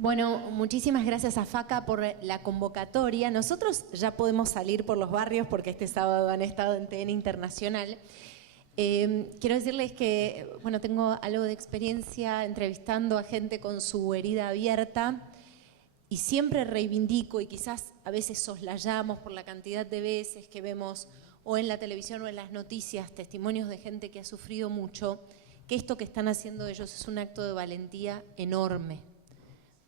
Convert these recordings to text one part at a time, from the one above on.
Bueno, muchísimas gracias a FACA por la convocatoria. Nosotros ya podemos salir por los barrios porque este sábado han estado en TN Internacional. Quiero decirles que, bueno, tengo algo de experiencia entrevistando a gente con su herida abierta y siempre reivindico, y quizás a veces soslayamos por la cantidad de veces que vemos o en la televisión o en las noticias testimonios de gente que ha sufrido mucho, que esto que están haciendo ellos es un acto de valentía enorme,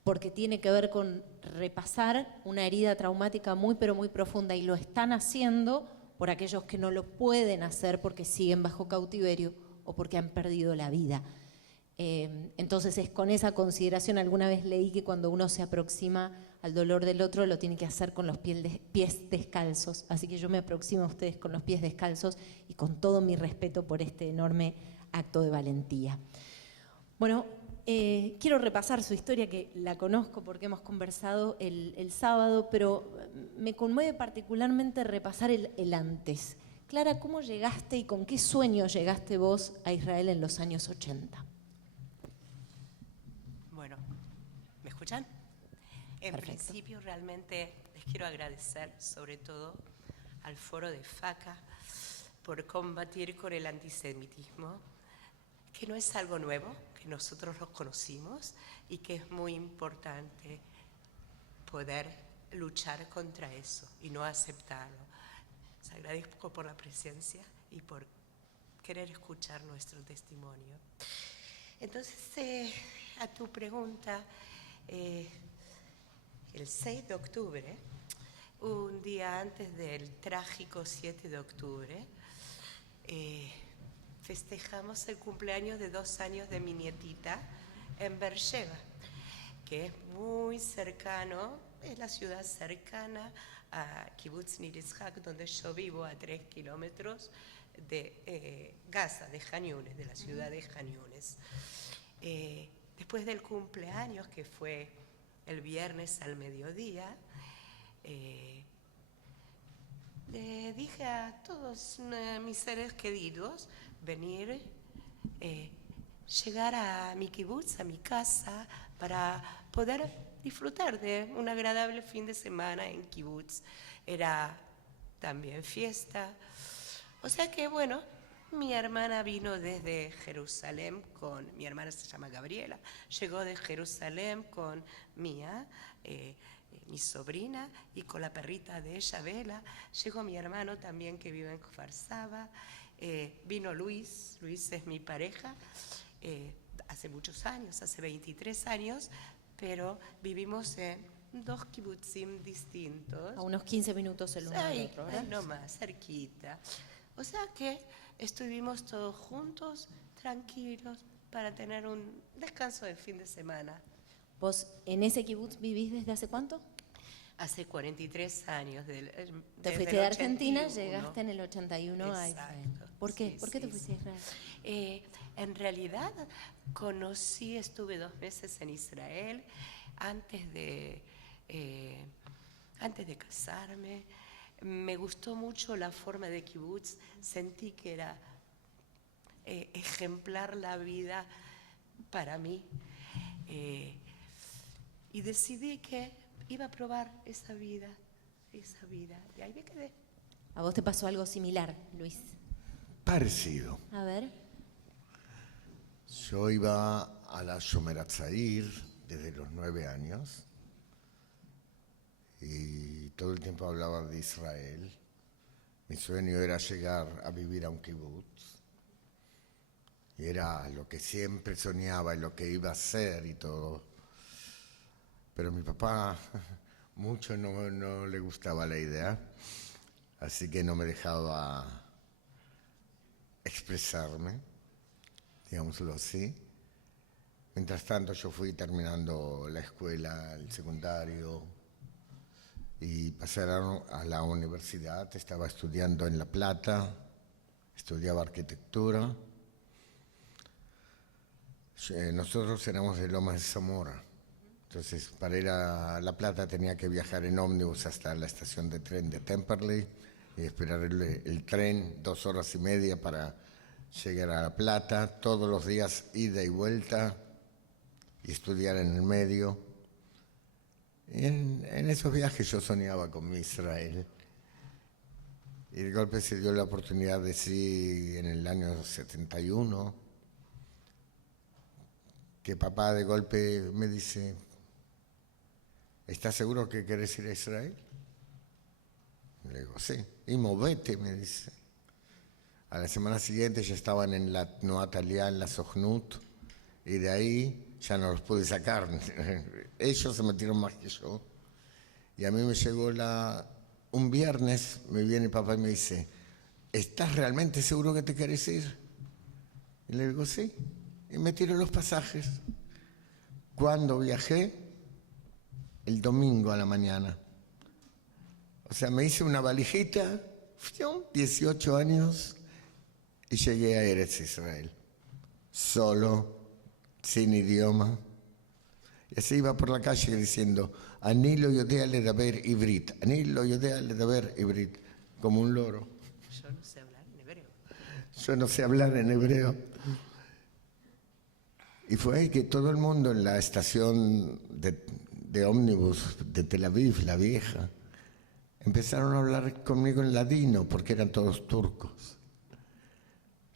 porque tiene que ver con repasar una herida traumática muy pero muy profunda, y lo están haciendo por aquellos que no lo pueden hacer porque siguen bajo cautiverio o porque han perdido la vida. Entonces es con esa consideración. Alguna vez leí que cuando uno se aproxima al dolor del otro lo tiene que hacer con los pies descalzos, así que yo me aproximo a ustedes con los pies descalzos y con todo mi respeto por este enorme acto de valentía. Bueno, quiero repasar su historia, que la conozco porque hemos conversado el sábado, pero me conmueve particularmente repasar el antes. Clara, ¿cómo llegaste y con qué sueño llegaste vos a Israel en los años 80? Bueno, ¿me escuchan? En Perfecto. principio, realmente les quiero agradecer, sobre todo al foro de FACA, por combatir con el antisemitismo, que no es algo nuevo, que nosotros lo conocimos y que es muy importante poder luchar contra eso y no aceptarlo. Les agradezco por la presencia y por querer escuchar nuestro testimonio. Entonces, a tu pregunta, el 6 de octubre, un día antes del trágico 7 de octubre, festejamos el cumpleaños de 2 años de mi nietita en Beersheba, que es muy cercano, es la ciudad cercana a Kibbutz Nir Yitzhak, donde yo vivo, a 3 kilómetros de Gaza, de Jan Yunes, de la ciudad de Jan Yunes. Después del cumpleaños, que fue el viernes al mediodía, le dije a todos mis seres queridos venir, llegar a mi kibutz, a mi casa, para poder disfrutar de un agradable fin de semana en kibutz. Era también fiesta. O sea que, bueno, mi hermana vino desde Jerusalén con, mi hermana se llama Gabriela, llegó de Jerusalén con Mía, mi sobrina, y con la perrita de ella, Bela. Llegó mi hermano también, que vive en Kfar Saba. Vino Luis es mi pareja, hace muchos años, hace 23 años, pero vivimos en 2 kibutzim distintos. A unos 15 minutos el uno del otro, ¿verdad? No más, cerquita. O sea que estuvimos todos juntos, tranquilos, para tener un descanso de fin de semana. ¿Vos en ese kibutz vivís desde hace cuánto? Hace 43 años. Te fuiste de Argentina, llegaste en el 81 a Israel. ¿Por qué? Sí, ¿Por qué te sí, fuiste a Israel? En realidad estuve 2 meses en Israel antes de casarme. Me gustó mucho la forma de kibutz, sentí que era ejemplar la vida para mí, y decidí que iba a probar esa vida, y ahí me quedé. ¿A vos te pasó algo similar, Luis? Parecido. A ver. Yo iba a la Shomer Hatzair desde los 9 años y todo el tiempo hablaba de Israel. Mi sueño era llegar a vivir a un kibutz y era lo que siempre soñaba y lo que iba a hacer y todo. Pero a mi papá mucho no le gustaba la idea, así que no me dejaba expresarme, digámoslo así. Mientras tanto yo fui terminando la escuela, el secundario, y pasé a la universidad. Estaba estudiando en La Plata, estudiaba arquitectura. Nosotros éramos de Lomas de Zamora, entonces para ir a La Plata tenía que viajar en ómnibus hasta la estación de tren de Temperley y esperar el tren 2 horas y media para llegar a La Plata, todos los días ida y vuelta, y estudiar en el medio. Y en esos viajes yo soñaba con mi Israel. Y de golpe se dio la oportunidad de sí en el año 71, que papá de golpe me dice, ¿estás seguro que querés ir a Israel? Le digo, sí. Y movete, me dice. A la semana siguiente ya estaban en la Tnuat Aliyah, en la Sochnut, y de ahí ya no los pude sacar. Ellos se metieron más que yo. Y a mí me llegó un viernes, me viene papá y me dice, ¿estás realmente seguro que te querés ir? Y le digo, sí. Y me tiró los pasajes. ¿Cuándo viajé? El domingo a la mañana. O sea, me hice una valijita, 18 años, y llegué a Eretz Israel. Solo, sin idioma. Y así iba por la calle diciendo, Ani lo yodea ledaber ivrit, Ani lo yodea ledaber ivrit, como un loro. Yo no sé hablar en hebreo. Yo no sé hablar en hebreo. Y fue ahí que todo el mundo en la estación de ómnibus de Tel Aviv, la vieja, empezaron a hablar conmigo en ladino, porque eran todos turcos.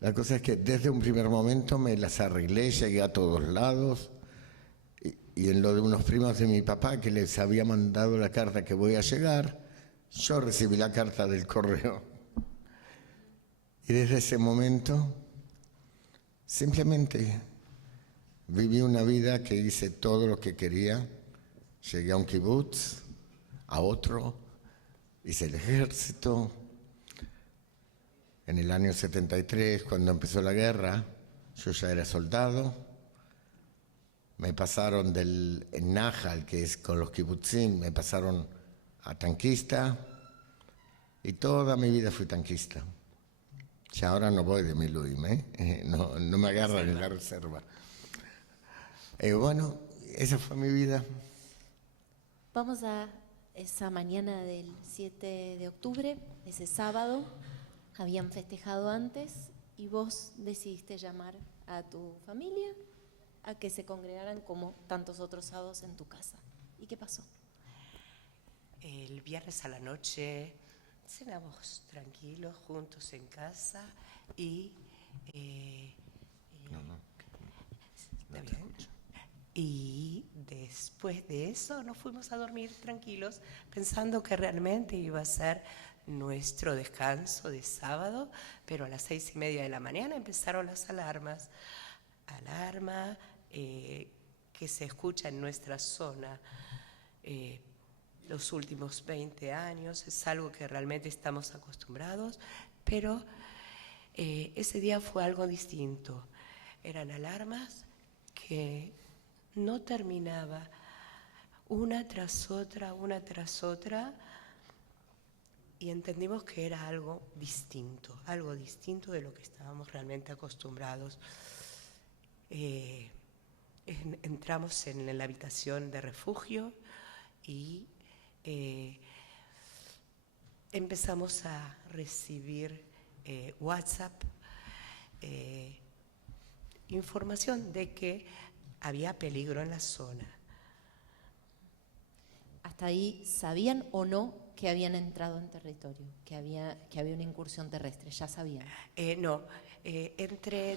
La cosa es que desde un primer momento me las arreglé, llegué a todos lados, y en lo de unos primos de mi papá que les había mandado la carta que voy a llegar, yo recibí la carta del correo. Y desde ese momento, simplemente viví una vida que hice todo lo que quería. Llegué a un kibutz, a otro, hice el ejército. En el año 73, cuando empezó la guerra, yo ya era soldado. Me pasaron en Nahal, que es con los kibutzim, me pasaron a tanquista. Y toda mi vida fui tanquista. Ya ahora no voy de Miluim, no me agarran en la reserva. Bueno, esa fue mi vida. Vamos a esa mañana del 7 de octubre, ese sábado. Habían festejado antes y vos decidiste llamar a tu familia a que se congregaran como tantos otros sábados en tu casa. ¿Y qué pasó? El viernes a la noche cenamos tranquilos, juntos en casa y... ¿está bien? Y después de eso nos fuimos a dormir tranquilos, pensando que realmente iba a ser nuestro descanso de sábado, pero a las 6:30 de la mañana empezaron las alarmas. Alarma que se escucha en nuestra zona los últimos 20 años, es algo que realmente estamos acostumbrados, pero ese día fue algo distinto. Eran alarmas que no terminaba una tras otra, y entendimos que era algo distinto de lo que estábamos realmente acostumbrados. Entramos en la habitación de refugio y empezamos a recibir WhatsApp, información de que había peligro en la zona. ¿Hasta ahí sabían o no que habían entrado en territorio, que había una incursión terrestre? ¿Ya sabían? No.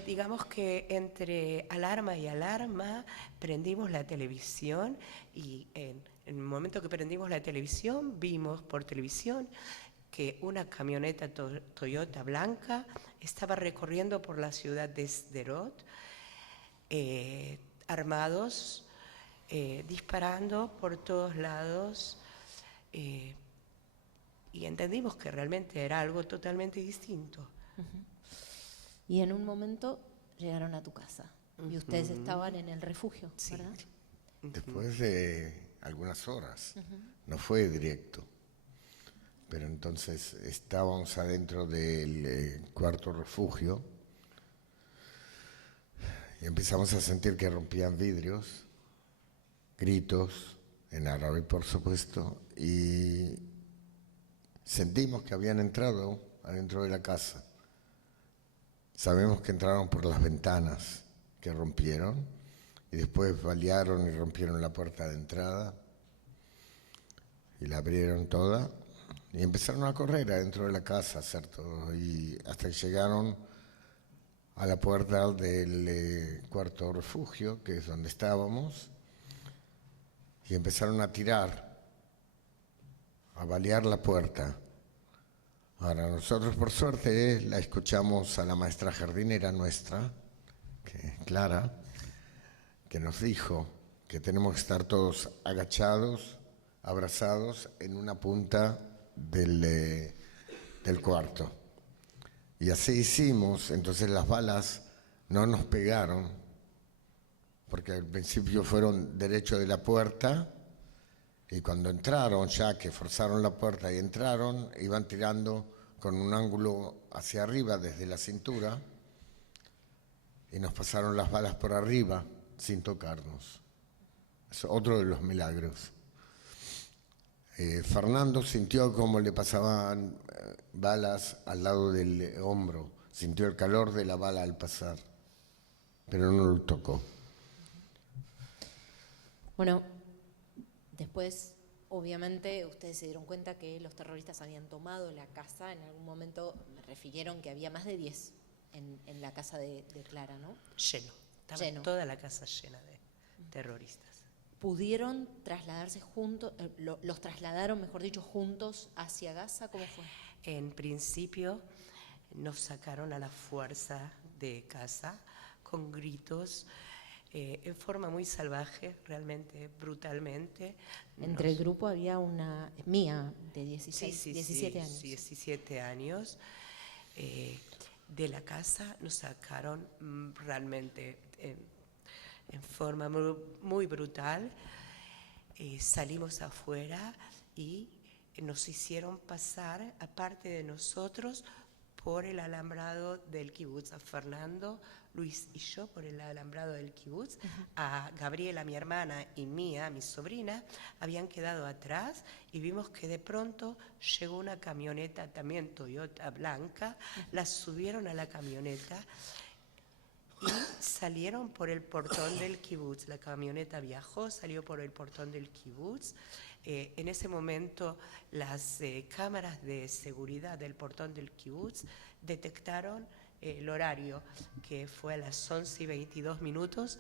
Digamos que entre alarma y alarma prendimos la televisión y en el momento que prendimos la televisión vimos por televisión que una camioneta Toyota blanca estaba recorriendo por la ciudad de Sderot, armados, disparando por todos lados, y entendimos que realmente era algo totalmente distinto. Uh-huh. Y en un momento llegaron a tu casa y ustedes estaban en el refugio, sí, ¿verdad? Después de algunas horas, no fue directo, pero entonces estábamos adentro del cuarto refugio y empezamos a sentir que rompían vidrios, gritos, en árabe por supuesto, y sentimos que habían entrado adentro de la casa. Sabemos que entraron por las ventanas que rompieron y después balearon y rompieron la puerta de entrada. y la abrieron toda y empezaron a correr adentro de la casa a hacer todo, y hasta que llegaron a la puerta del cuarto refugio, que es donde estábamos, y empezaron a tirar, a balear la puerta. Ahora, nosotros por suerte la escuchamos a la maestra jardinera nuestra, Clara, que nos dijo que tenemos que estar todos agachados, abrazados en una punta del cuarto. Y así hicimos. Entonces las balas no nos pegaron, porque al principio fueron derecho de la puerta, y cuando entraron, ya que forzaron la puerta y entraron, iban tirando con un ángulo hacia arriba desde la cintura, y nos pasaron las balas por arriba sin tocarnos. Es otro de los milagros. Fernando sintió como le pasaban balas al lado del hombro, sintió el calor de la bala al pasar, pero no lo tocó. Bueno, después, obviamente, ustedes se dieron cuenta que los terroristas habían tomado la casa. En algún momento me refirieron que había más de 10 en la casa de Clara, ¿no? Lleno. Estaba toda la casa llena de terroristas. ¿Pudieron trasladarse juntos, los trasladaron, mejor dicho, juntos hacia Gaza? ¿Cómo fue? En principio nos sacaron a la fuerza de casa con gritos, en forma muy salvaje, realmente brutalmente. Entre el grupo había una mía de 17 años. 17 años. De la casa nos sacaron realmente en forma muy brutal. Salimos afuera y nos hicieron pasar, aparte de nosotros, por el alambrado del kibutz. A Fernando, Luis y yo por el alambrado del kibutz. A Gabriela, mi hermana, y Mía, mi sobrina, habían quedado atrás, y vimos que de pronto llegó una camioneta, también Toyota blanca, la subieron a la camioneta y salieron por el portón del kibutz. La camioneta viajó, salió por el portón del kibutz. En ese momento las cámaras de seguridad del portón del kibutz detectaron el horario, que fue a las 11:22.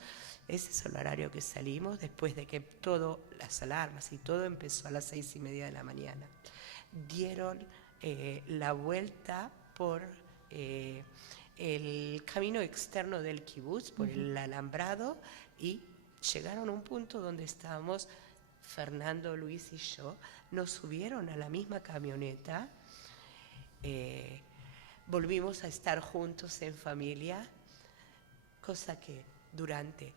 Ese es el horario que salimos, después de que todas las alarmas y todo empezó a las 6:30 de la mañana. Dieron la vuelta por el camino externo del kibutz, por el alambrado, y llegaron a un punto donde estábamos Fernando, Luis y yo. Nos subieron a la misma camioneta, volvimos a estar juntos en familia, cosa que durante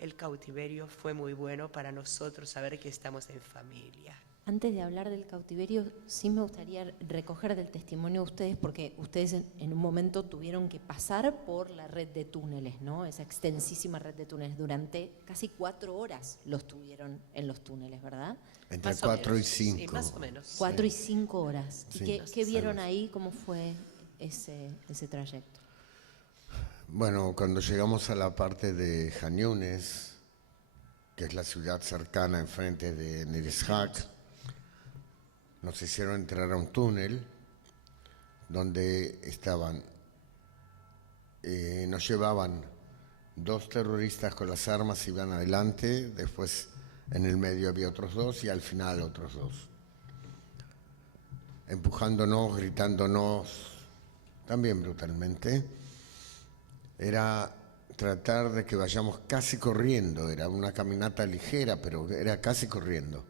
el cautiverio fue muy bueno para nosotros saber que estamos en familia. Antes de hablar del cautiverio, sí me gustaría recoger del testimonio de ustedes, porque ustedes en un momento tuvieron que pasar por la red de túneles, ¿no? Esa extensísima red de túneles. Durante casi 4 horas los tuvieron en los túneles, ¿verdad? Entre 4 y 5. Sí, más o menos. 4 y 5 horas. Sí. ¿Y qué vieron ahí? ¿Cómo fue ese trayecto? Bueno, cuando llegamos a la parte de Han Yunis, que es la ciudad cercana enfrente de Nir Ishaq, nos hicieron entrar a un túnel donde nos llevaban 2 terroristas con las armas, iban adelante, después en el medio había otros 2 y al final otros 2. Empujándonos, gritándonos, también brutalmente. Era tratar de que vayamos casi corriendo, era una caminata ligera, pero era casi corriendo.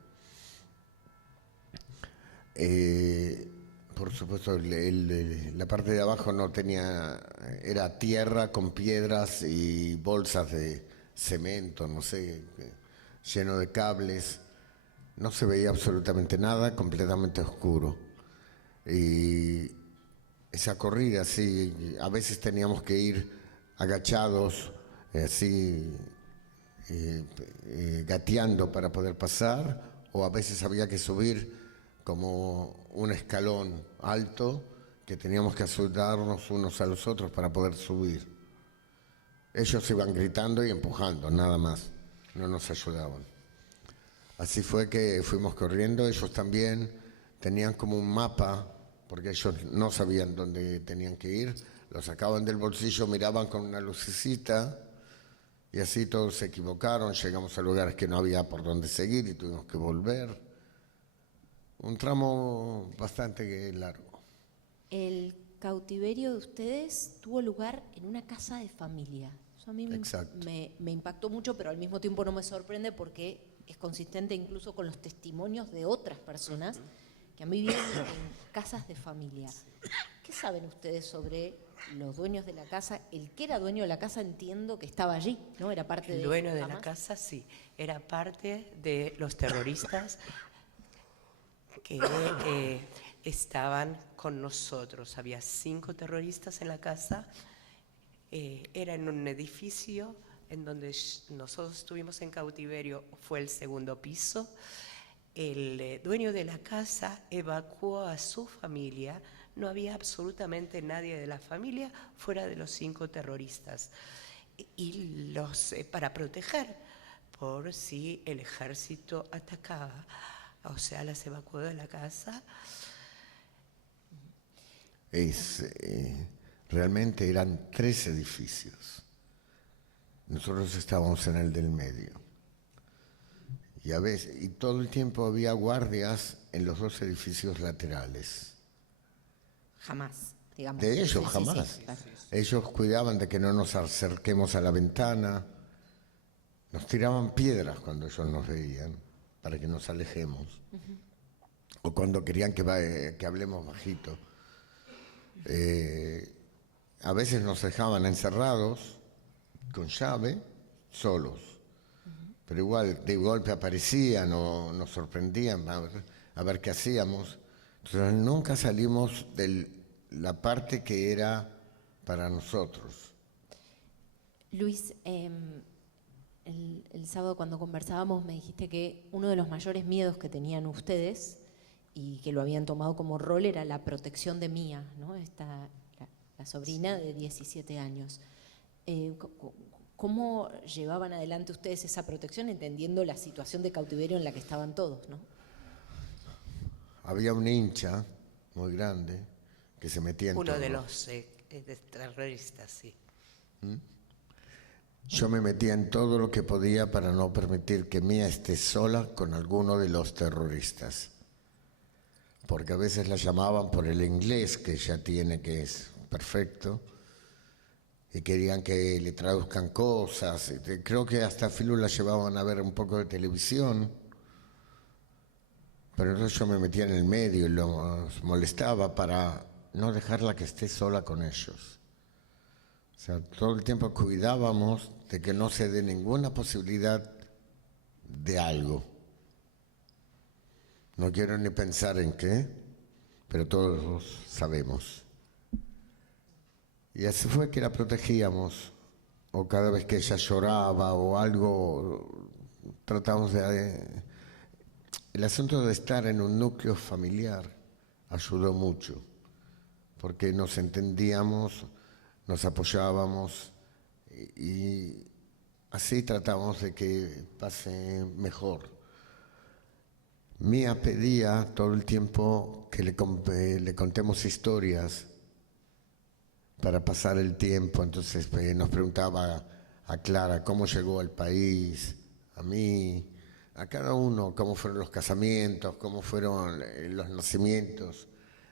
Por supuesto, la parte de abajo no tenía, era tierra con piedras y bolsas de cemento, no sé, lleno de cables. No se veía absolutamente nada, completamente oscuro. Y esa corrida, sí, a veces teníamos que ir agachados, así, gateando para poder pasar, o a veces había que subir como un escalón alto que teníamos que ayudarnos unos a los otros para poder subir. Ellos iban gritando y empujando, nada más, no nos ayudaban. Así fue que fuimos corriendo, ellos también tenían como un mapa, porque ellos no sabían dónde tenían que ir, lo sacaban del bolsillo, miraban con una lucecita y así todos se equivocaron, llegamos a lugares que no había por dónde seguir y tuvimos que volver. Un tramo bastante largo. El cautiverio de ustedes tuvo lugar en una casa de familia. Eso a mí Exacto. me impactó mucho, pero al mismo tiempo no me sorprende porque es consistente incluso con los testimonios de otras personas que han vivido en casas de familia. ¿Qué saben ustedes sobre los dueños de la casa? El que era dueño de la casa entiendo que estaba allí, ¿no? Era parte de... El dueño de la Hamas. casa, sí, era parte de los terroristas que estaban con nosotros. Había 5 terroristas en la casa. Era en un edificio en donde nosotros estuvimos en cautiverio, fue el segundo piso. El dueño de la casa evacuó a su familia. No había absolutamente nadie de la familia fuera de los 5 terroristas. Y los para proteger por si el ejército atacaba. O sea, las evacuó de la casa. Realmente eran 3 edificios. Nosotros estábamos en el del medio. Y todo el tiempo había guardias en los 2 edificios laterales. Jamás, digamos. De ellos, Sí, sí, jamás. sí, claro. Ellos cuidaban de que no nos acerquemos a la ventana. Nos tiraban piedras cuando ellos nos veían, para que nos alejemos. O cuando querían que hablemos bajito. A veces nos dejaban encerrados, con llave, solos. Pero igual, de golpe aparecían o nos sorprendían a ver qué hacíamos. Entonces nunca salimos de la parte que era para nosotros. Luis, el sábado cuando conversábamos me dijiste que uno de los mayores miedos que tenían ustedes y que lo habían tomado como rol era la protección de Mía, ¿no? La sobrina de 17 años. ¿Cómo llevaban adelante ustedes esa protección entendiendo la situación de cautiverio en la que estaban todos, ¿no? Había un hincha muy grande que se metía en todo. Uno de los terroristas, sí. Yo me metía en todo lo que podía para no permitir que Mía esté sola con alguno de los terroristas. Porque a veces la llamaban por el inglés que ella tiene, que es perfecto, y querían que le traduzcan cosas. Creo que hasta Filu la llevaban a ver un poco de televisión, pero entonces yo me metía en el medio y los molestaba para no dejarla que esté sola con ellos. O sea, todo el tiempo cuidábamos de que no se dé ninguna posibilidad de algo. No quiero ni pensar en qué, pero todos sabemos. Y así fue que la protegíamos, o cada vez que ella lloraba o algo, tratamos de... El asunto de estar en un núcleo familiar ayudó mucho, porque nos entendíamos, nos apoyábamos y así tratamos de que pase mejor. Mía pedía todo el tiempo que le contemos historias para pasar el tiempo. Entonces nos preguntaba a Clara cómo llegó al país, a mí, a cada uno, cómo fueron los casamientos, cómo fueron los nacimientos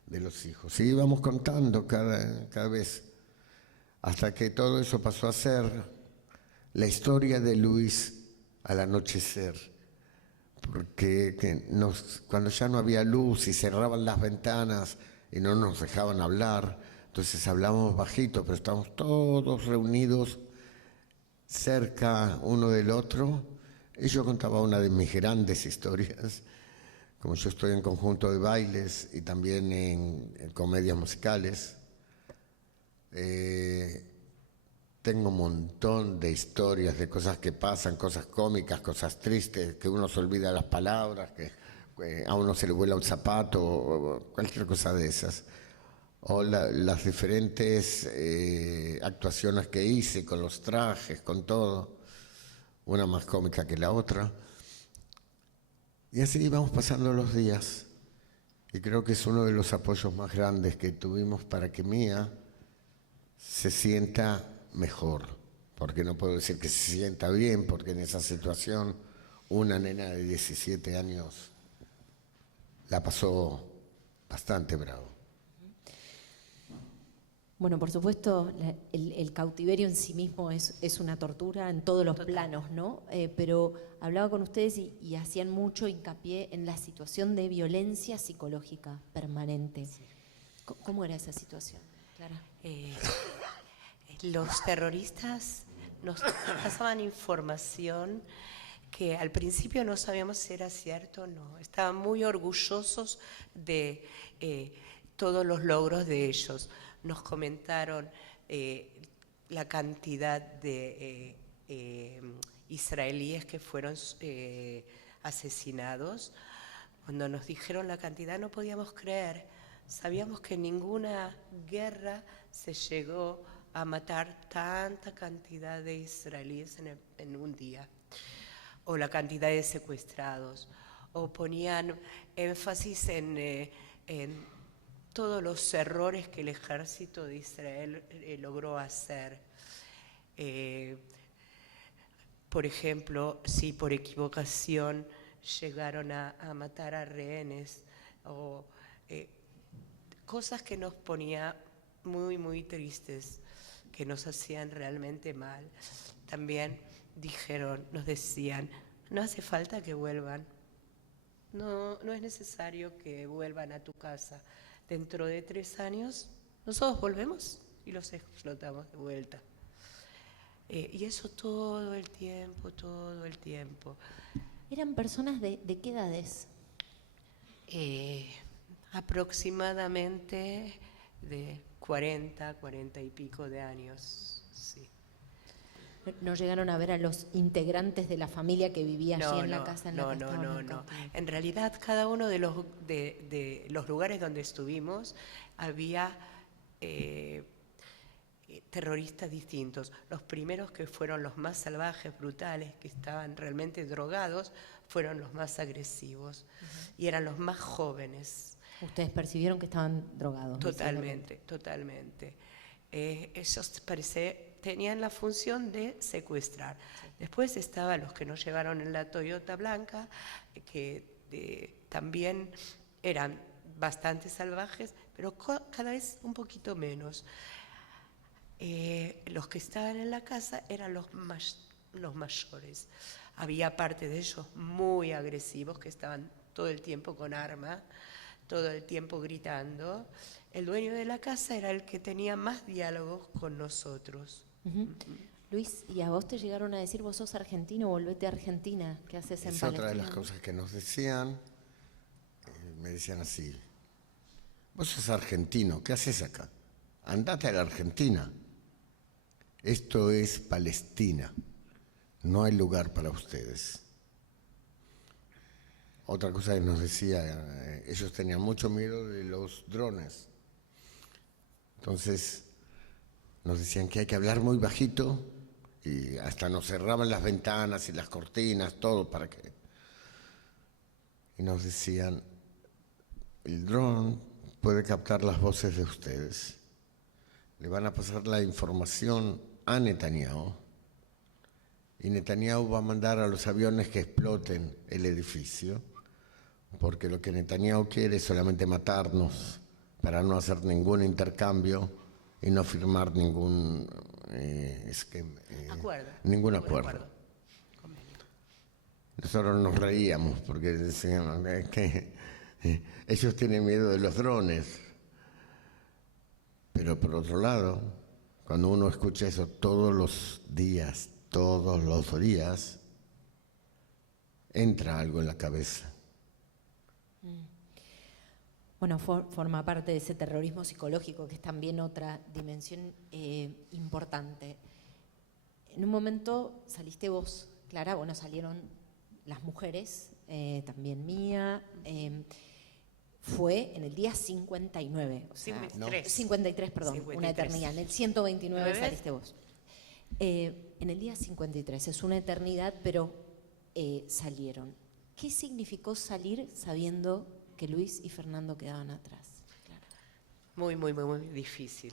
de los hijos. Y íbamos contando cada vez, hasta que todo eso pasó a ser la historia de Luis al anochecer. Porque cuando ya no había luz y cerraban las ventanas y no nos dejaban hablar, entonces hablábamos bajito, pero estábamos todos reunidos cerca uno del otro. Y yo contaba una de mis grandes historias, como yo estoy en conjunto de bailes y también en comedias musicales. Tengo un montón de historias, de cosas que pasan, cosas cómicas, cosas tristes, que uno se olvida las palabras, que a uno se le vuela un zapato, o cualquier cosa de esas. O las diferentes actuaciones que hice con los trajes, con todo, una más cómica que la otra. Y así íbamos pasando los días. Y creo que es uno de los apoyos más grandes que tuvimos para que Mía se sienta mejor. Porque no puedo decir que se sienta bien, porque en esa situación una nena de 17 años la pasó bastante bravo. Bueno, por supuesto, el cautiverio en sí mismo es una tortura en todos los planos, ¿no? Pero hablaba con ustedes y hacían mucho hincapié en la situación de violencia psicológica permanente. Sí. ¿Cómo era esa situación, Clara? Los terroristas nos pasaban información que al principio no sabíamos si era cierto o no. Estaban muy orgullosos de todos los logros de ellos. Nos comentaron la cantidad de israelíes que fueron asesinados. Cuando nos dijeron la cantidad no podíamos creer. Sabíamos que en ninguna guerra se llegó a matar tanta cantidad de israelíes en un día. O la cantidad de secuestrados. O ponían énfasis en todos los errores que el ejército de Israel logró hacer. Por ejemplo, si por equivocación llegaron a matar a rehenes, o cosas que nos ponía muy, muy tristes, que nos hacían realmente mal. También nos decían, no hace falta que vuelvan, no es necesario que vuelvan a tu casa. Dentro de 3 años, nosotros volvemos y los explotamos de vuelta. Y eso todo el tiempo. ¿Eran personas de qué edades? Aproximadamente de 40 y pico de años, sí. ¿No llegaron a ver a los integrantes de la familia que vivía allí en la casa en la que estaban? No. En realidad, cada uno de los lugares donde estuvimos había terroristas distintos. Los primeros, que fueron los más salvajes, brutales, que estaban realmente drogados, fueron los más agresivos. Y eran los más jóvenes. ¿Ustedes percibieron que estaban drogados? Totalmente. Ellos tenían la función de secuestrar. Sí. Después estaban los que nos llevaron en la Toyota blanca, que también eran bastante salvajes, pero cada vez un poquito menos. Los que estaban en la casa eran los mayores. Había parte de ellos muy agresivos, que estaban todo el tiempo con arma, todo el tiempo gritando. El dueño de la casa era el que tenía más diálogos con nosotros. Luis, ¿y a vos te llegaron a decir, vos sos argentino, volvete a Argentina? ¿Qué haces en Palestina? Es otra de las cosas que nos decían. Me decían así, vos sos argentino, ¿qué haces acá? Andate a la Argentina. Esto es Palestina. No hay lugar para ustedes. Otra cosa que nos decía, ellos tenían mucho miedo de los drones. Entonces nos decían que hay que hablar muy bajito y hasta nos cerraban las ventanas y las cortinas, todo para que... Y nos decían, el dron puede captar las voces de ustedes. Le van a pasar la información a Netanyahu y Netanyahu va a mandar a los aviones que exploten el edificio, porque lo que Netanyahu quiere es solamente matarnos para no hacer ningún intercambio y no firmar ningún acuerdo. Nosotros nos reíamos porque decíamos que ellos tienen miedo de los drones, pero por otro lado, cuando uno escucha eso todos los días, entra algo en la cabeza. Bueno, forma parte de ese terrorismo psicológico, que es también otra dimensión importante. En un momento saliste vos, Clara, bueno, salieron las mujeres, también Mía, fue en el día 59. O sea, 53, perdón, 53. Una eternidad. En el 129 saliste vos. En el día 53, es una eternidad, pero salieron. ¿qué significó salir sabiendo que Luis y Fernando quedaban atrás? Claro. Muy, muy, muy, muy difícil.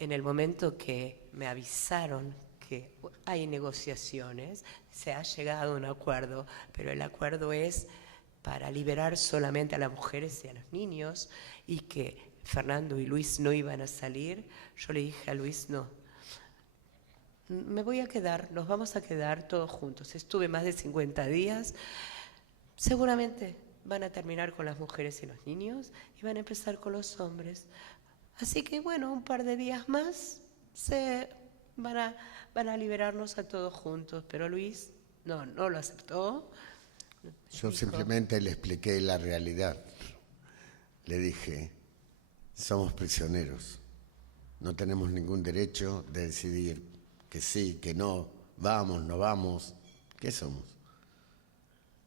En el momento que me avisaron que hay negociaciones, se ha llegado a un acuerdo, pero el acuerdo es para liberar solamente a las mujeres y a los niños, y que Fernando y Luis no iban a salir. Yo le dije a Luis, no, me voy a quedar, nos vamos a quedar todos juntos. Estuve más de 50 días, seguramente van a terminar con las mujeres y los niños y van a empezar con los hombres. Así que bueno, un par de días más van a liberarnos a todos juntos, pero Luis no lo aceptó. Yo simplemente le expliqué la realidad. Le dije, somos prisioneros, no tenemos ningún derecho de decidir que sí, que no, vamos, no vamos. ¿Qué somos?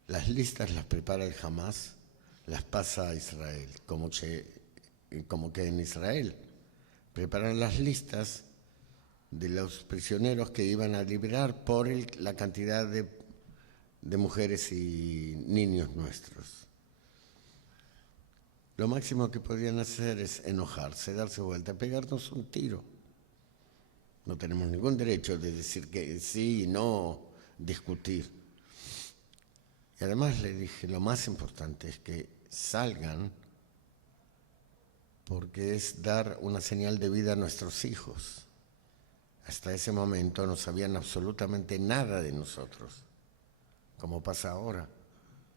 Las listas las prepara el Hamas, las pasa a Israel, como que en Israel preparan las listas de los prisioneros que iban a liberar por la cantidad de mujeres y niños nuestros. Lo máximo que podían hacer es enojarse, darse vuelta, pegarnos un tiro. No tenemos ningún derecho de decir que sí y no, discutir. Y además le dije, lo más importante es que salgan, porque es dar una señal de vida a nuestros hijos. Hasta ese momento no sabían absolutamente nada de nosotros, como pasa ahora.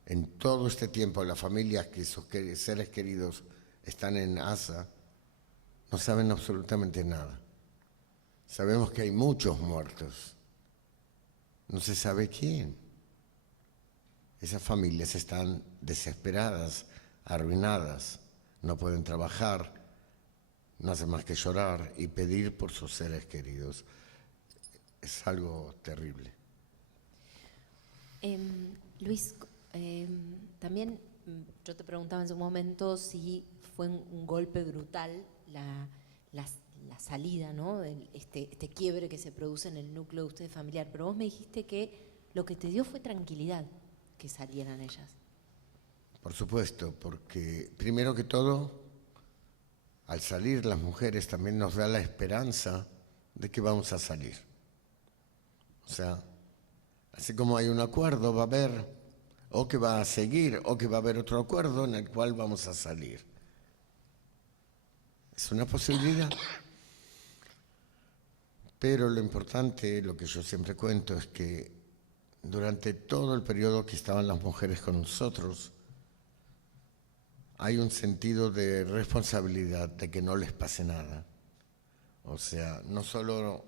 En todo este tiempo, las familias que sus seres queridos están en Gaza no saben absolutamente nada. Sabemos que hay muchos muertos. No se sabe quién. Esas familias están desesperadas, arruinadas, no pueden trabajar, no hacen más que llorar y pedir por sus seres queridos. Es algo terrible. Luis, también yo te preguntaba en su momento si fue un golpe brutal la salida, ¿no? Este quiebre que se produce en el núcleo de ustedes familiar, pero vos me dijiste que lo que te dio fue tranquilidad que salieran ellas. Por supuesto, porque primero que todo, al salir las mujeres también nos da la esperanza de que vamos a salir. O sea, así como hay un acuerdo, va a haber, o que va a seguir, o que va a haber otro acuerdo en el cual vamos a salir. Es una posibilidad. Pero lo importante, lo que yo siempre cuento, es que durante todo el periodo que estaban las mujeres con nosotros, hay un sentido de responsabilidad de que no les pase nada. O sea, no solo...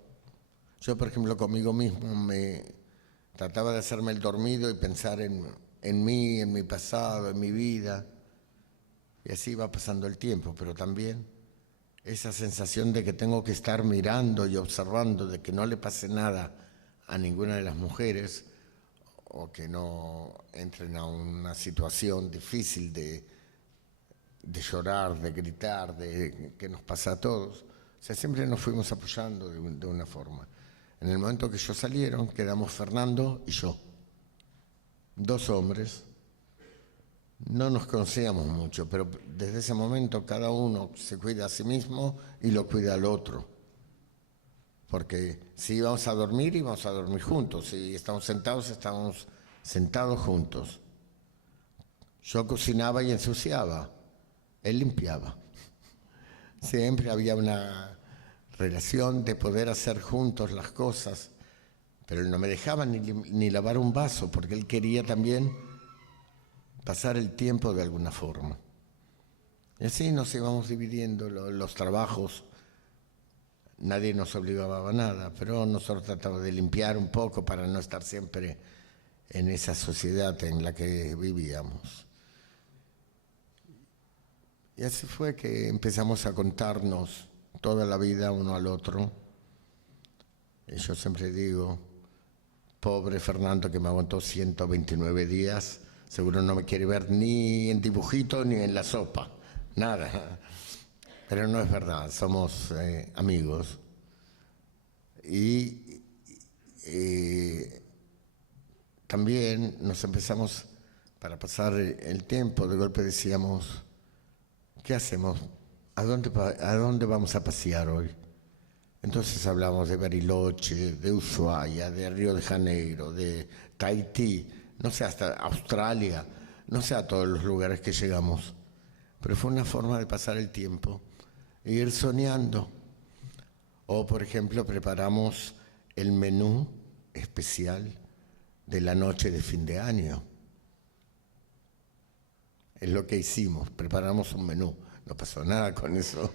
Yo, por ejemplo, conmigo mismo me trataba de hacerme el dormido y pensar en mí, en mi pasado, en mi vida. Y así va pasando el tiempo, pero también esa sensación de que tengo que estar mirando y observando de que no le pase nada a ninguna de las mujeres o que no entren a una situación difícil de llorar, de gritar, de que nos pasa a todos. O sea, siempre nos fuimos apoyando de una forma. En el momento que ellos salieron, quedamos Fernando y yo. 2 hombres. No nos conocíamos mucho, pero desde ese momento cada uno se cuida a sí mismo y lo cuida al otro. Porque si íbamos a dormir juntos. Si estamos sentados juntos. Yo cocinaba y ensuciaba. Él limpiaba. Siempre había una relación de poder hacer juntos las cosas, pero él no me dejaba ni lavar un vaso, porque él quería también pasar el tiempo de alguna forma. Y así nos íbamos dividiendo los trabajos. Nadie nos obligaba a nada, pero nosotros tratábamos de limpiar un poco para no estar siempre en esa sociedad en la que vivíamos. Y así fue que empezamos a contarnos toda la vida uno al otro. Y yo siempre digo, pobre Fernando que me aguantó 129 días, seguro no me quiere ver ni en dibujito ni en la sopa, nada. Pero no es verdad, somos amigos. Y también nos empezamos para pasar el tiempo, de golpe decíamos, ¿qué hacemos? ¿A dónde vamos a pasear hoy? Entonces hablamos de Bariloche, de Ushuaia, de Río de Janeiro, de Tahití, no sé, hasta Australia, no sé a todos los lugares que llegamos. Pero fue una forma de pasar el tiempo e ir soñando. O, por ejemplo, preparamos el menú especial de la noche de fin de año. Es lo que hicimos, preparamos un menú. No pasó nada con eso,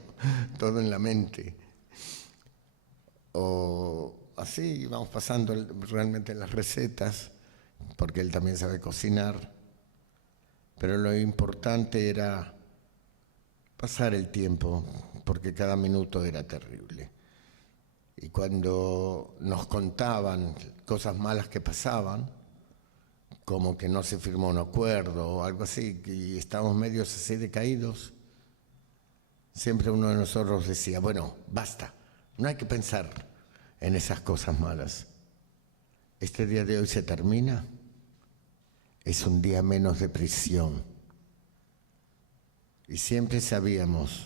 todo en la mente. O así vamos pasando realmente las recetas, porque él también sabe cocinar. Pero lo importante era pasar el tiempo, porque cada minuto era terrible. Y cuando nos contaban cosas malas que pasaban, como que no se firmó un acuerdo o algo así, y estábamos medios así decaídos, siempre uno de nosotros decía, bueno, basta, no hay que pensar en esas cosas malas. Este día de hoy se termina, es un día menos de prisión. Y siempre sabíamos,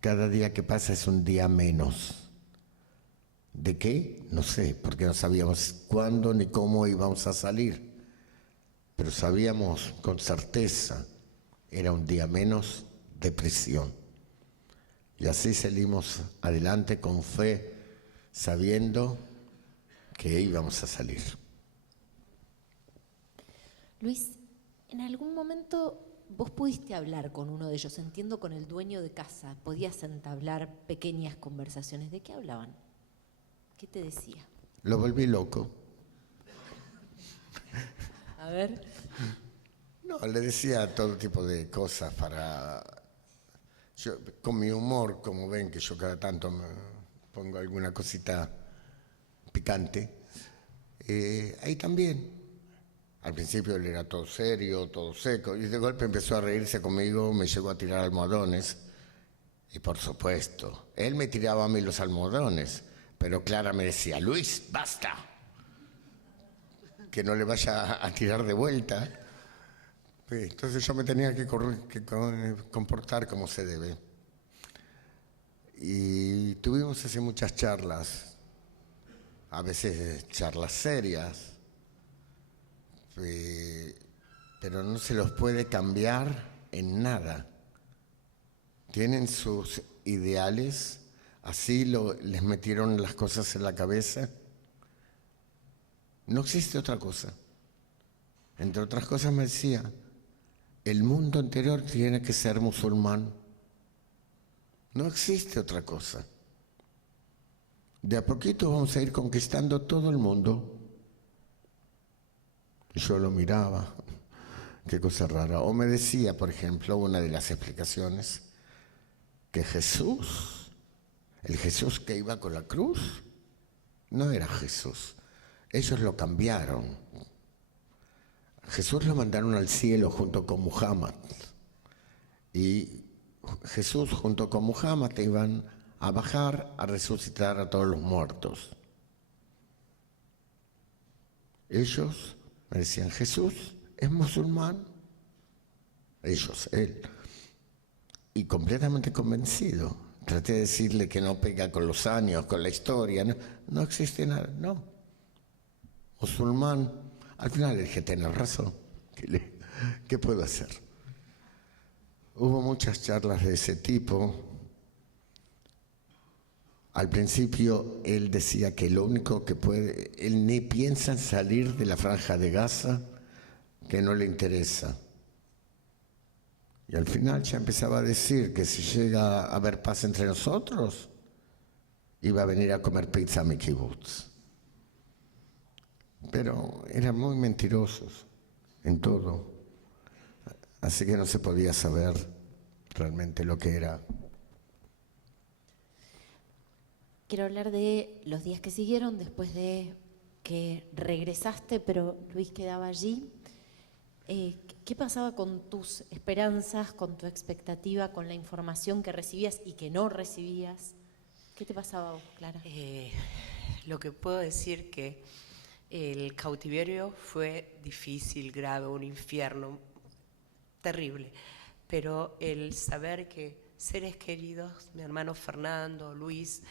cada día que pasa es un día menos. ¿De qué? No sé, porque no sabíamos cuándo ni cómo íbamos a salir. Pero sabíamos con certeza, era un día menos de prisión. Y así salimos adelante con fe, sabiendo que íbamos a salir. Luis, ¿en algún momento vos pudiste hablar con uno de ellos? Entiendo, con el dueño de casa. ¿Podías entablar pequeñas conversaciones? ¿De qué hablaban? ¿Qué te decía? Lo volví loco. A ver. No, le decía todo tipo de cosas para... Yo, con mi humor, como ven que yo cada tanto me pongo alguna cosita picante, ahí también. Al principio él era todo serio, todo seco, y de golpe empezó a reírse conmigo, me llegó a tirar almohadones. Y por supuesto, él me tiraba a mí los almohadones, pero Clara me decía, Luis, basta, que no le vaya a tirar de vuelta. Entonces yo me tenía que comportar como se debe. Y tuvimos así muchas charlas, a veces charlas serias, pero no se los puede cambiar en nada. Tienen sus ideales, así les metieron las cosas en la cabeza. No existe otra cosa. Entre otras cosas me decía, el mundo interior tiene que ser musulmán. No existe otra cosa. De a poquito vamos a ir conquistando todo el mundo. Yo lo miraba, qué cosa rara. O me decía, por ejemplo, una de las explicaciones, que Jesús, el Jesús que iba con la cruz, no era Jesús. Ellos lo cambiaron. Jesús lo mandaron al cielo junto con Muhammad. Y Jesús junto con Muhammad iban a bajar a resucitar a todos los muertos. Ellos me decían, Jesús es musulmán. Ellos, él. Y completamente convencido. Traté de decirle que no pega con los años, con la historia. No existe nada, no. Musulmán. Al final le dije, tenés razón. ¿Qué puedo hacer? Hubo muchas charlas de ese tipo. Al principio él decía que lo único que puede, él ni piensa en salir de la franja de Gaza, que no le interesa. Y al final ya empezaba a decir que si llega a haber paz entre nosotros, iba a venir a comer pizza a mi kibutz. Pero eran muy mentirosos en todo. Así que no se podía saber realmente lo que era. Quiero hablar de los días que siguieron después de que regresaste, pero Luis quedaba allí. ¿Qué pasaba con tus esperanzas, con tu expectativa, con la información que recibías y que no recibías? ¿Qué te pasaba a vos, Clara? Lo que puedo decir que El cautiverio fue difícil, grave, un infierno terrible, pero el saber que seres queridos, mi hermano Fernando, Luis,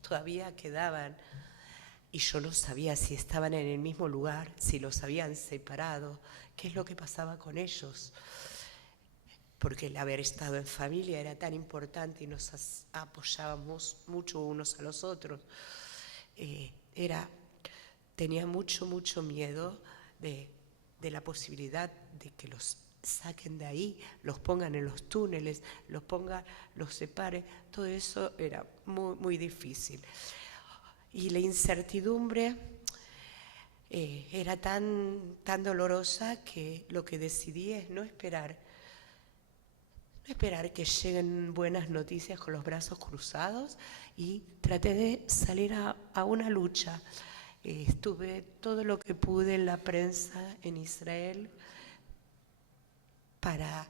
todavía quedaban, y yo no sabía si estaban en el mismo lugar, si los habían separado, qué es lo que pasaba con ellos, porque el haber estado en familia era tan importante y nos apoyábamos mucho unos a los otros. Tenía mucho miedo de la posibilidad de que los saquen de ahí, los pongan en los túneles, los separe. Todo eso era muy difícil. Y la incertidumbre era tan dolorosa que lo que decidí es no esperar que lleguen buenas noticias con los brazos cruzados, y traté de salir a una lucha. Estuve todo lo que pude en la prensa en Israel para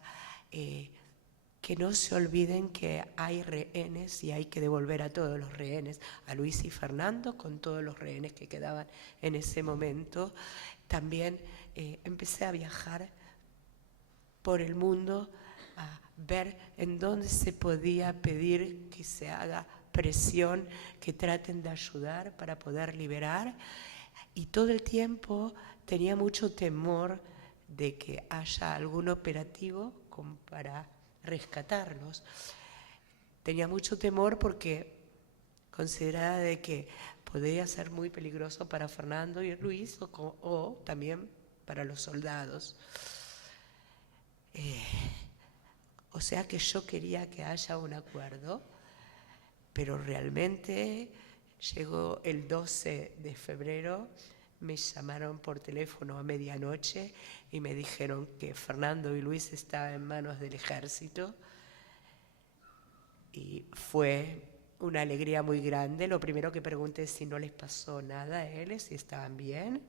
que no se olviden que hay rehenes y hay que devolver a todos los rehenes, a Luis y Fernando con todos los rehenes que quedaban en ese momento. También empecé a viajar por el mundo a ver en dónde se podía pedir que se haga presión, que traten de ayudar para poder liberar. Y todo el tiempo tenía mucho temor de que haya algún operativo como para rescatarlos. Tenía mucho temor porque consideraba de que podría ser muy peligroso para Fernando y Luis o también para los soldados. O sea que yo quería que haya un acuerdo, pero realmente llegó el 12 de febrero, me llamaron por teléfono a medianoche y me dijeron que Fernando y Luis estaban en manos del ejército, y fue una alegría muy grande. Lo primero que pregunté es si no les pasó nada a ellos, si estaban bien.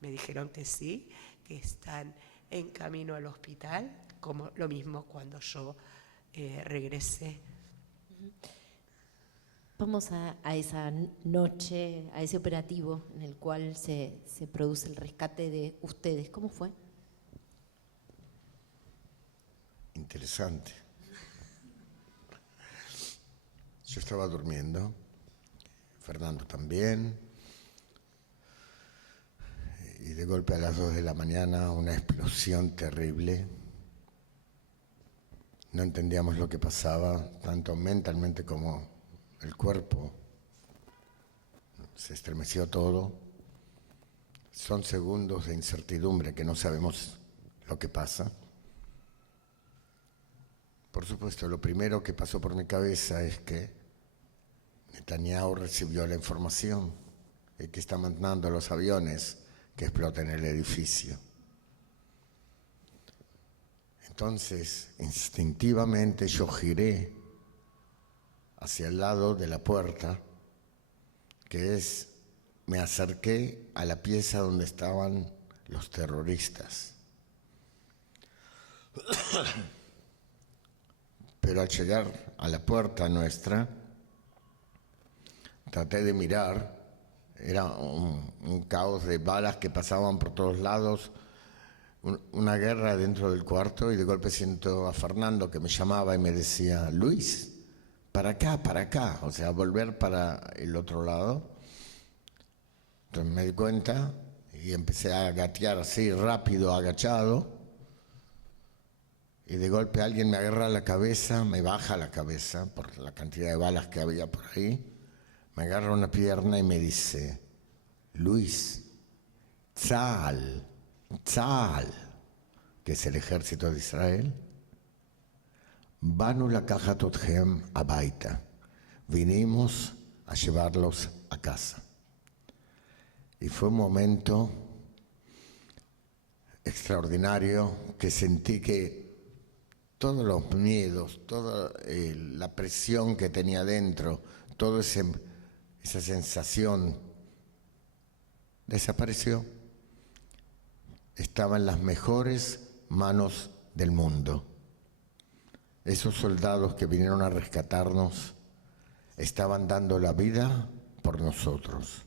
Me dijeron que sí, que están en camino al hospital, como lo mismo cuando yo regresé. Vamos a esa noche, a ese operativo en el cual se produce el rescate de ustedes. ¿Cómo fue? Interesante. Yo estaba durmiendo, Fernando también, y de golpe a las 2 de la mañana una explosión terrible. No entendíamos lo que pasaba, tanto mentalmente como el cuerpo. Se estremeció todo. Son segundos de incertidumbre que no sabemos lo que pasa. Por supuesto, lo primero que pasó por mi cabeza es que Netanyahu recibió la información y que está mandando los aviones que exploten el edificio. Entonces, instintivamente yo giré hacia el lado de la puerta, me acerqué a la pieza donde estaban los terroristas. Pero al llegar a la puerta nuestra, traté de mirar, era un caos de balas que pasaban por todos lados, una guerra dentro del cuarto, y de golpe siento a Fernando que me llamaba y me decía: Luis, para acá, o sea, volver para el otro lado. Entonces me di cuenta y empecé a gatear así rápido, agachado, y de golpe alguien me agarra la cabeza, me baja la cabeza por la cantidad de balas que había por ahí, me agarra una pierna y me dice: Luis, Tzahal, que es el ejército de Israel, Banu לקחת אתכם הביתה, vinimos a llevarlos a casa. Y fue un momento extraordinario que sentí que todos los miedos, toda la presión que tenía dentro, toda esa sensación desapareció. Estaba en las mejores manos del mundo. Esos soldados que vinieron a rescatarnos estaban dando la vida por nosotros.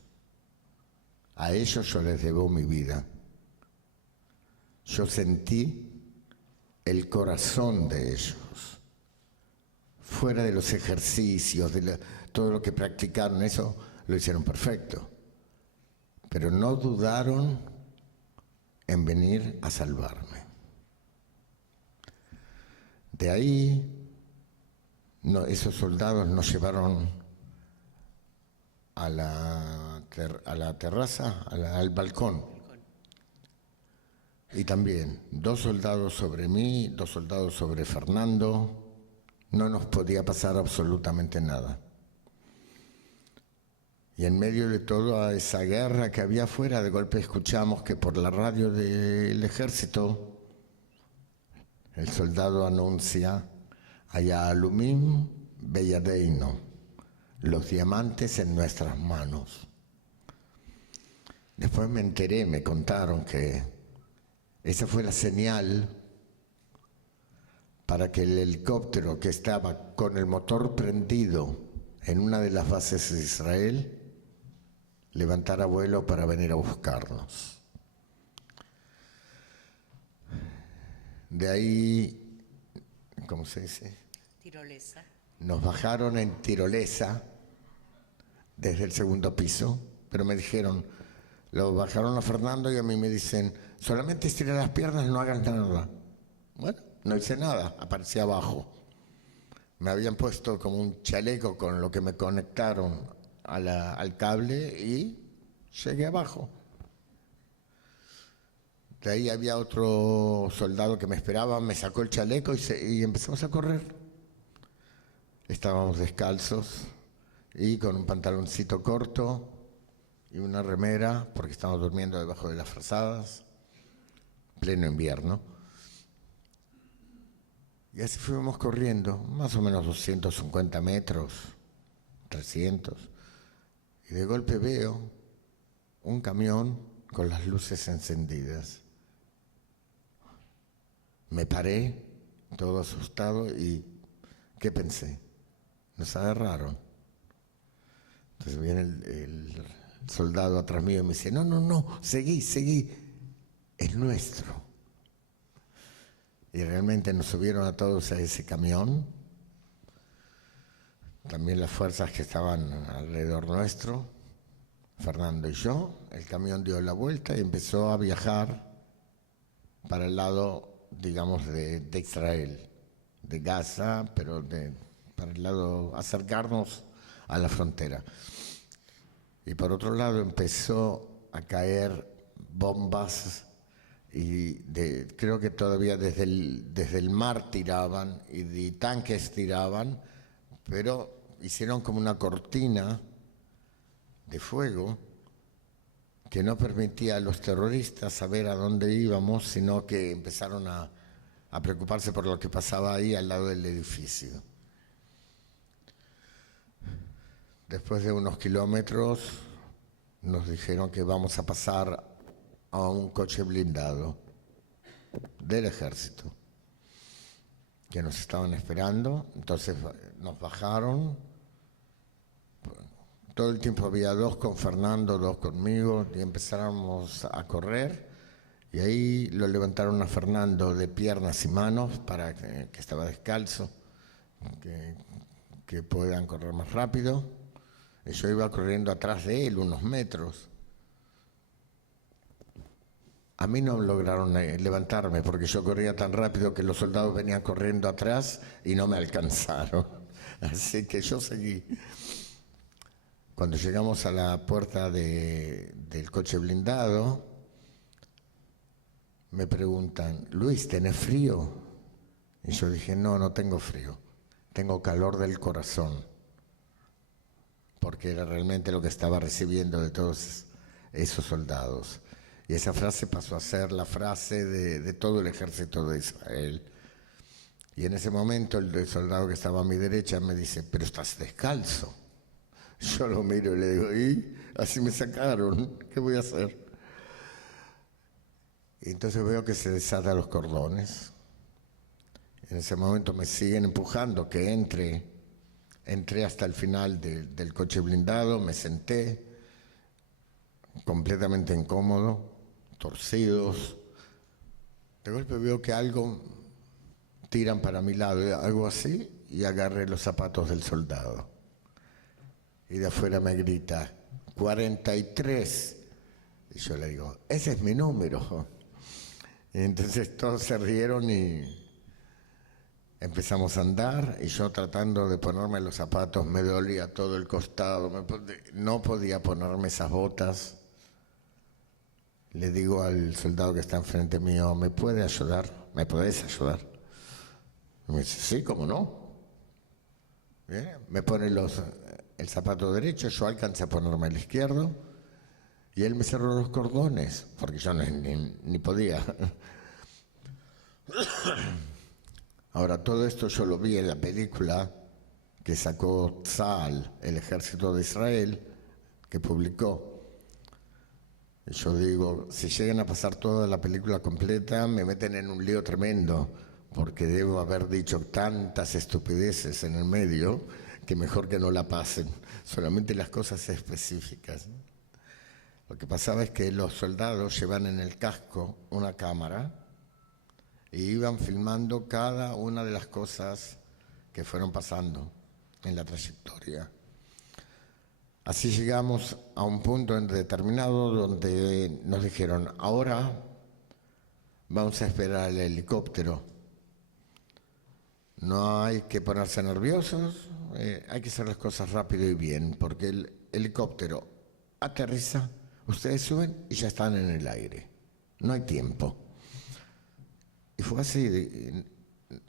A ellos yo les debo mi vida. Yo sentí el corazón de ellos. Fuera de los ejercicios, todo lo que practicaron, eso lo hicieron perfecto. Pero no dudaron en venir a salvarme. De ahí, esos soldados nos llevaron a la terraza, al balcón. Y también 2 soldados sobre mí, 2 soldados sobre Fernando. No nos podía pasar absolutamente nada. Y en medio de toda esa guerra que había afuera, de golpe escuchamos que por la radio del ejército, el soldado anuncia: Haya Alumim Beyadeino, los diamantes en nuestras manos. Después me enteré, me contaron que esa fue la señal para que el helicóptero que estaba con el motor prendido en una de las bases de Israel levantara vuelo para venir a buscarnos. De ahí, ¿cómo se dice? Tirolesa. Nos bajaron en tirolesa desde el 2.º piso, pero me dijeron, lo bajaron a Fernando y a mí me dicen, solamente estira las piernas, no hagas nada. Bueno, no hice nada, aparecí abajo. Me habían puesto como un chaleco con lo que me conectaron al cable y llegué abajo. De ahí había otro soldado que me esperaba, me sacó el chaleco y empezamos a correr. Estábamos descalzos y con un pantaloncito corto y una remera, porque estábamos durmiendo debajo de las frazadas, pleno invierno. Y así fuimos corriendo, más o menos 250 metros, 300. Y de golpe veo un camión con las luces encendidas. Me paré, todo asustado, y ¿qué pensé? Nos agarraron. Entonces viene el soldado atrás mío y me dice, no, seguí, es nuestro. Y realmente nos subieron a todos a ese camión, también las fuerzas que estaban alrededor nuestro, Fernando y yo. El camión dio la vuelta y empezó a viajar para el lado, digamos, de Israel, de Gaza, pero para el lado, acercarnos a la frontera. Y por otro lado empezó a caer bombas y creo que todavía desde el mar tiraban y de tanques tiraban, pero hicieron como una cortina de fuego que no permitía a los terroristas saber a dónde íbamos, sino que empezaron a preocuparse por lo que pasaba ahí al lado del edificio. Después de unos kilómetros nos dijeron que vamos a pasar a un coche blindado del ejército, que nos estaban esperando. Entonces nos bajaron. Todo el tiempo había 2 con Fernando, 2 conmigo, y empezamos a correr. Y ahí lo levantaron a Fernando de piernas y manos para que estaba descalzo, que puedan correr más rápido. Y yo iba corriendo atrás de él unos metros. A mí no lograron levantarme porque yo corría tan rápido que los soldados venían corriendo atrás y no me alcanzaron. Así que yo seguí. Cuando llegamos a la puerta del coche blindado, me preguntan, Luis, ¿tenés frío? Y yo dije, no tengo frío, tengo calor del corazón, porque era realmente lo que estaba recibiendo de todos esos soldados. Y esa frase pasó a ser la frase de todo el ejército de Israel. Y en ese momento el soldado que estaba a mi derecha me dice, pero estás descalzo. Yo lo miro y le digo, ¿y? Así me sacaron, ¿qué voy a hacer? Y entonces veo que se desatan los cordones. En ese momento me siguen empujando, que entré hasta el final del coche blindado, me senté completamente incómodo, torcidos. De golpe veo que algo tiran para mi lado, algo así, y agarré los zapatos del soldado. Y de afuera me grita, 43. Y yo le digo, ese es mi número. Y entonces todos se rieron y empezamos a andar, y yo tratando de ponerme los zapatos, me dolía todo el costado, no podía ponerme esas botas. Le digo al soldado que está enfrente mío, ¿me puede ayudar? ¿Me podés ayudar? Y me dice, sí, ¿cómo no? Bien, me pone el zapato derecho, yo alcancé a ponerme el izquierdo, y él me cerró los cordones, porque yo ni podía. Ahora, todo esto yo lo vi en la película que sacó Tzal, el ejército de Israel, que publicó. Yo digo, si llegan a pasar toda la película completa, me meten en un lío tremendo, porque debo haber dicho tantas estupideces en el medio que mejor que no la pasen, solamente las cosas específicas. Lo que pasaba es que los soldados llevan en el casco una cámara y iban filmando cada una de las cosas que fueron pasando en la trayectoria. Así llegamos a un punto determinado donde nos dijeron, ahora vamos a esperar el helicóptero. No hay que ponerse nerviosos, hay que hacer las cosas rápido y bien, porque el helicóptero aterriza, ustedes suben y ya están en el aire. No hay tiempo. Y fue así,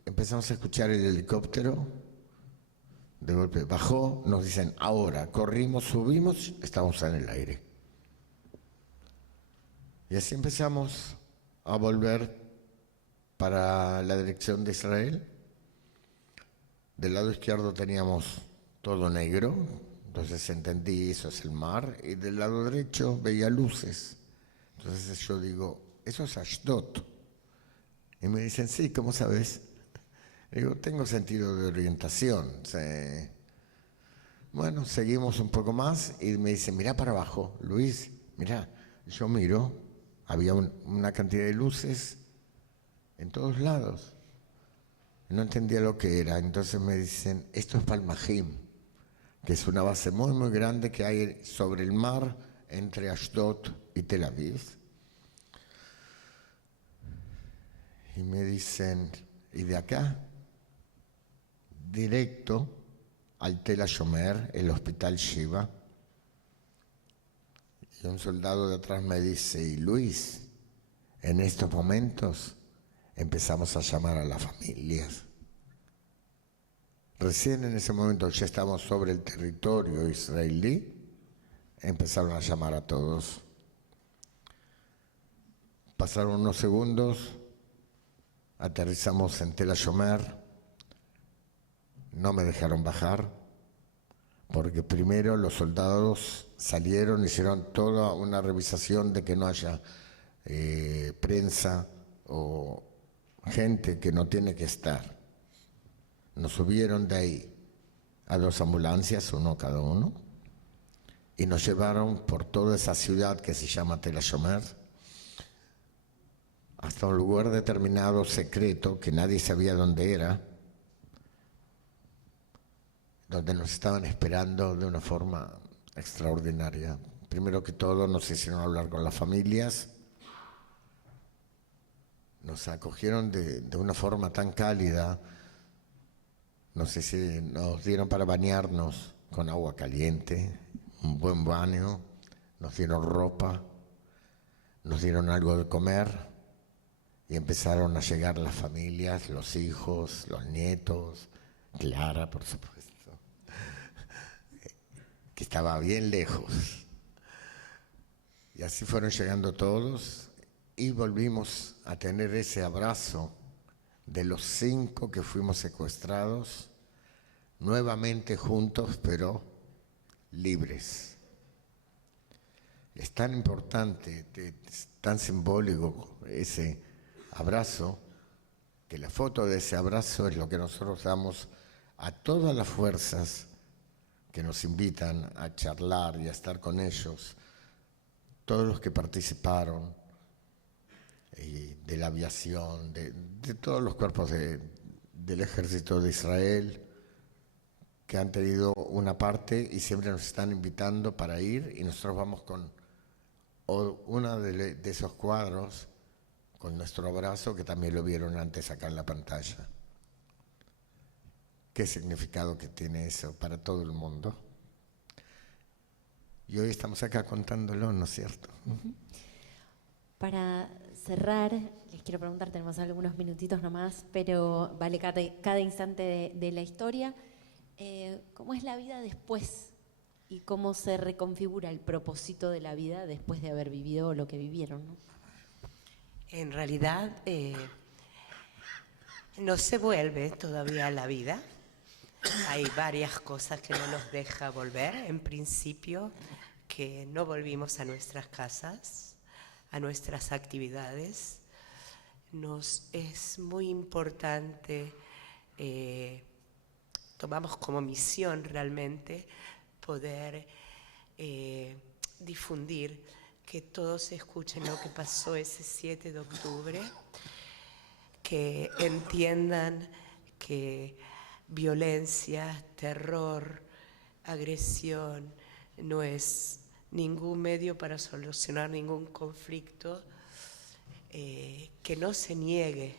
empezamos a escuchar el helicóptero, de golpe bajó, nos dicen, ahora, corrimos, subimos, estamos en el aire. Y así empezamos a volver para la dirección de Israel. Del lado izquierdo teníamos todo negro, entonces entendí, eso es el mar, y del lado derecho veía luces. Entonces yo digo, eso es Ashdod. Y me dicen, sí, ¿cómo sabes? Digo, tengo sentido de orientación. Sí. Bueno, seguimos un poco más y me dicen, mirá para abajo, Luis, mirá. Yo miro, había una cantidad de luces en todos lados. No entendía lo que era, entonces me dicen, esto es Palmajim, que es una base muy, muy grande que hay sobre el mar entre Ashdod y Tel Aviv. Y me dicen, ¿y de acá? Directo al Tel HaShomer, el hospital Shiva. Y un soldado de atrás me dice, y Luis, en estos momentos empezamos a llamar a las familias. Recién en ese momento ya estamos sobre el territorio israelí, empezaron a llamar a todos. Pasaron unos segundos, aterrizamos en Tel HaShomer, no me dejaron bajar, porque primero los soldados salieron, hicieron toda una revisación de que no haya prensa o gente que no tiene que estar. Nos subieron de ahí a 2 ambulancias, uno cada uno, y nos llevaron por toda esa ciudad que se llama Tel HaShomer, hasta un lugar determinado, secreto, que nadie sabía dónde era, donde nos estaban esperando de una forma extraordinaria. Primero que todo nos hicieron hablar con las familias, nos acogieron de una forma tan cálida, nos dieron para bañarnos con agua caliente, un buen baño, nos dieron ropa, nos dieron algo de comer y empezaron a llegar las familias, los hijos, los nietos, Clara, por supuesto, que estaba bien lejos. Y así fueron llegando todos y volvimos a tener ese abrazo de los 5 que fuimos secuestrados, nuevamente juntos, pero libres. Es tan importante, tan simbólico ese abrazo, que la foto de ese abrazo es lo que nosotros damos a todas las fuerzas que nos invitan a charlar y a estar con ellos todos los que participaron de la aviación, de todos los cuerpos del ejército de Israel, que han tenido una parte y siempre nos están invitando para ir, y nosotros vamos con uno de esos cuadros, con nuestro abrazo, que también lo vieron antes acá en la pantalla. ¿Qué significado que tiene eso para todo el mundo? Y hoy estamos acá contándolo, ¿no es cierto? Para cerrar, les quiero preguntar, tenemos algunos minutitos nomás, pero vale cada instante de la historia. ¿Cómo es la vida después? ¿Y cómo se reconfigura el propósito de la vida después de haber vivido lo que vivieron, ¿no? En realidad, no se vuelve todavía a la vida. Hay varias cosas que no nos deja volver. En principio, que no volvimos a nuestras casas, a nuestras actividades. Nos es muy importante, tomamos como misión realmente poder difundir, que todos escuchen lo que pasó ese 7 de octubre, que entiendan que violencia, terror, agresión no es ningún medio para solucionar ningún conflicto, que no se niegue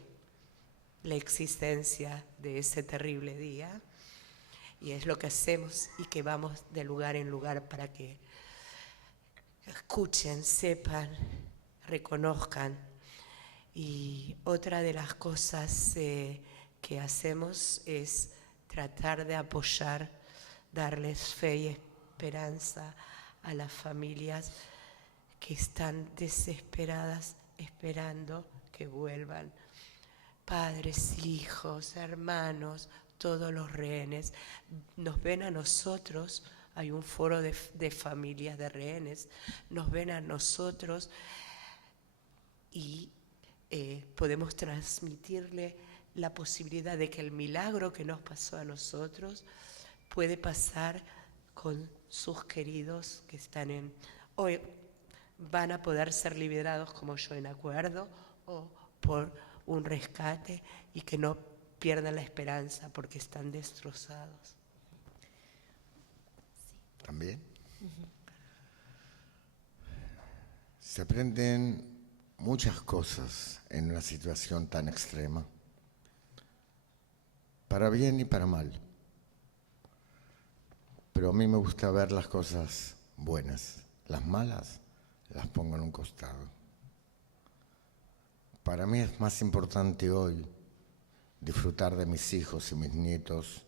la existencia de ese terrible día, y es lo que hacemos, y que vamos de lugar en lugar para que escuchen, sepan, reconozcan. Y otra de las cosas que hacemos es tratar de apoyar, darles fe y esperanza a las familias que están desesperadas esperando que vuelvan. Padres, hijos, hermanos, todos los rehenes nos ven a nosotros. Hay un foro de familias de rehenes, nos ven a nosotros y podemos transmitirle la posibilidad de que el milagro que nos pasó a nosotros puede pasar con sus queridos que están hoy van a poder ser liberados como yo en acuerdo, o por un rescate, y que no pierdan la esperanza porque están destrozados. También se aprenden muchas cosas en una situación tan extrema, para bien y para mal. Pero a mí me gusta ver las cosas buenas. Las malas las pongo en un costado. Para mí es más importante hoy disfrutar de mis hijos y mis nietos,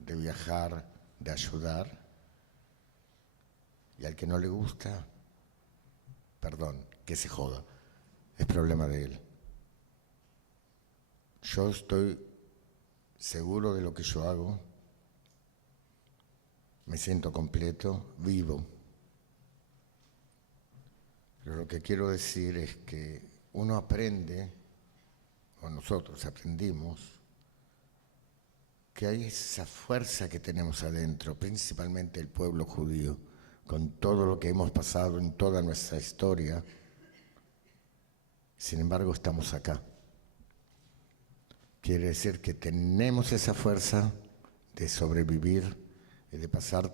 de viajar, de ayudar. Y al que no le gusta, perdón, que se joda. Es problema de él. Yo estoy seguro de lo que yo hago. Me siento completo, vivo. Pero lo que quiero decir es que uno aprende, o nosotros aprendimos, que hay esa fuerza que tenemos adentro, principalmente el pueblo judío, con todo lo que hemos pasado en toda nuestra historia. Sin embargo, estamos acá. Quiere decir que tenemos esa fuerza de sobrevivir y de pasar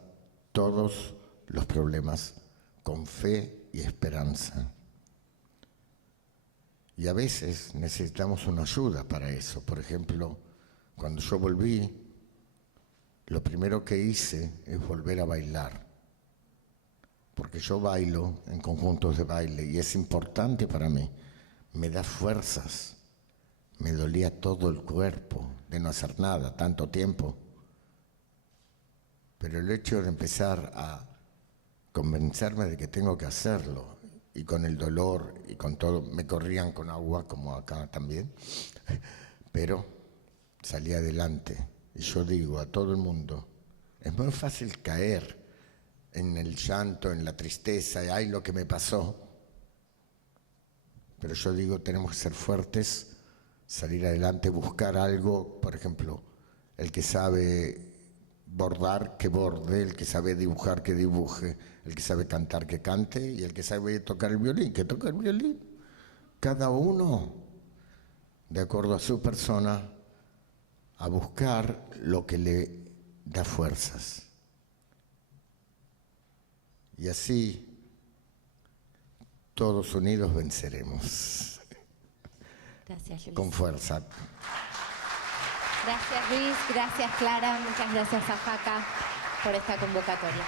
todos los problemas con fe y esperanza. Y a veces necesitamos una ayuda para eso. Por ejemplo, cuando yo volví, lo primero que hice es volver a bailar. Porque yo bailo en conjuntos de baile y es importante para mí. Me da fuerzas. Me dolía todo el cuerpo de no hacer nada tanto tiempo. Pero el hecho de empezar a convencerme de que tengo que hacerlo, y con el dolor y con todo, me corrían con agua, como acá también, pero salí adelante. Y yo digo a todo el mundo, es muy fácil caer en el llanto, en la tristeza, y ay, lo que me pasó. Pero yo digo, tenemos que ser fuertes, salir adelante, buscar algo. Por ejemplo, el que sabe bordar, que borde, el que sabe dibujar, que dibuje, el que sabe cantar, que cante, y el que sabe tocar el violín, que toque el violín. Cada uno, de acuerdo a su persona, a buscar lo que le da fuerzas. Y así, todos unidos venceremos. Gracias, Luis. Con fuerza. Gracias, Luis. Gracias, Clara. Muchas gracias a FACA por esta convocatoria.